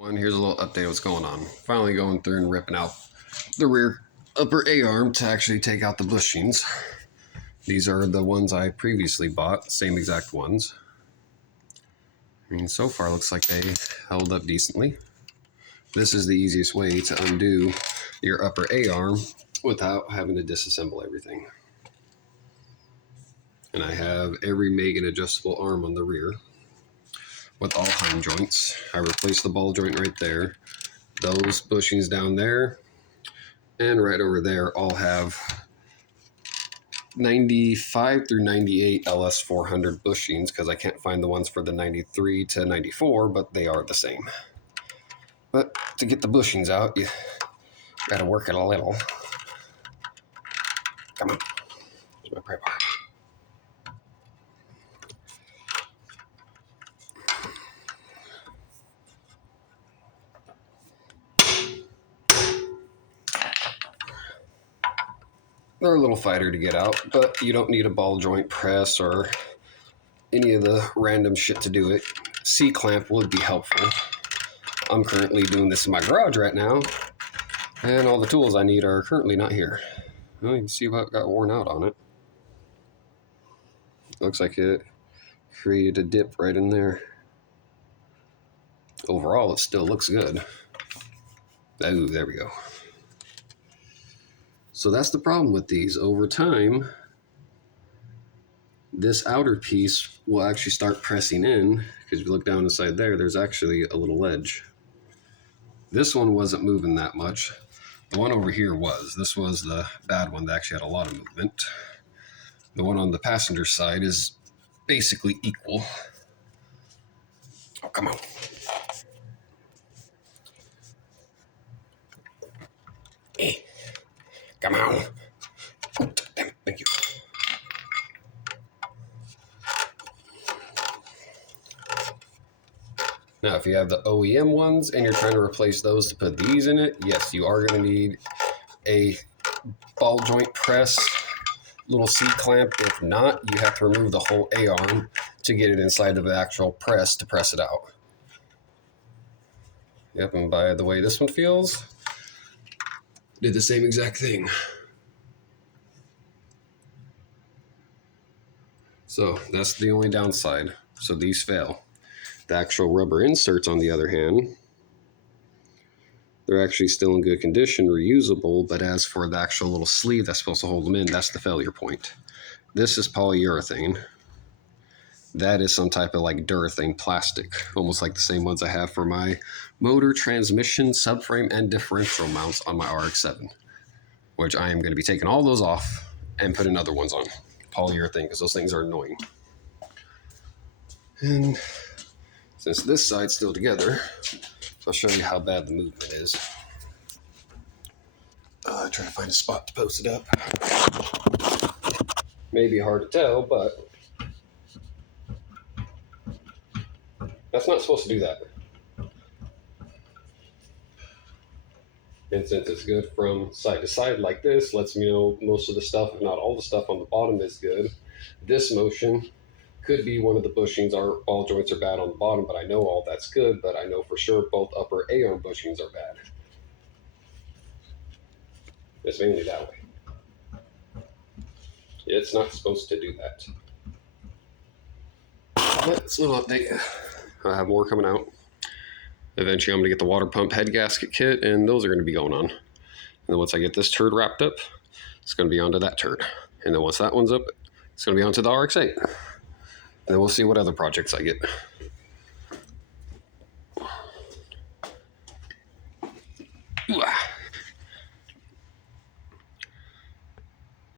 Here's a little update of what's going on. Finally going through and ripping out the rear upper A-arm to actually take out the bushings. These are the ones I previously bought, same exact ones. I mean, so far looks like they held up decently. This is the easiest way to undo your upper A-arm without having to disassemble everything. And I have every make and adjustable arm on the rear with all hind joints. I replaced the ball joint right there. Those bushings down there and right over there all have 95 through 98 LS400 bushings because I can't find the ones for the 93 to 94, but they are the same. But to get the bushings out, you gotta work it a little. Come on. Here's my pry bar. They're a little fighter to get out, but you don't need a ball joint press or any of the random shit to do it. C-clamp would be helpful. I'm currently doing this in my garage right now, and all the tools I need are currently not here. Well, you can see what got worn out on it. Looks like it created a dip right in there. Overall, it still looks good. Oh, there we go. So that's the problem with these. Over time, this outer piece will actually start pressing in, because if you look down inside there, there's actually a little ledge. This one wasn't moving that much. The one over here was. This was the bad one that actually had a lot of movement. The one on the passenger side is basically equal. Oh, come on. Hey, come on. Oh, damn, thank you. Now, if you have the OEM ones and you're trying to replace those to put these in it, yes, you are going to need a ball joint press, little C-clamp. If not, you have to remove the whole A-arm to get it inside of the actual press to press it out. Yep, and by the way this one feels, did the same exact thing. So that's the only downside. So these fail. The actual rubber inserts, on the other hand, they're actually still in good condition, reusable, but as for the actual little sleeve that's supposed to hold them in, that's the failure point. This is polyurethane. That is some type of like durethane plastic, almost like the same ones I have for my motor, transmission, subframe, and differential mounts on my RX-7, which I am going to be taking all those off and putting other ones on. Polyurethane, because those things are annoying. And since this side's still together, I'll show you how bad the movement is. Try to find a spot to post it up. Maybe hard to tell, but that's not supposed to do that. And since it's good from side to side like this, lets me know most of the stuff, if not all the stuff on the bottom is good. This motion could be one of the bushings. Our ball joints are bad on the bottom, but I know all that's good, but I know for sure both upper A-arm bushings are bad. It's mainly that way. It's not supposed to do that. But it's a little update. I have more coming out. Eventually I'm going to get the water pump head gasket kit, and those are going to be going on. And then once I get this turd wrapped up, it's going to be onto that turd. And then once that one's up, it's going to be onto the RX-8. And then we'll see what other projects I get. Ooh, ah.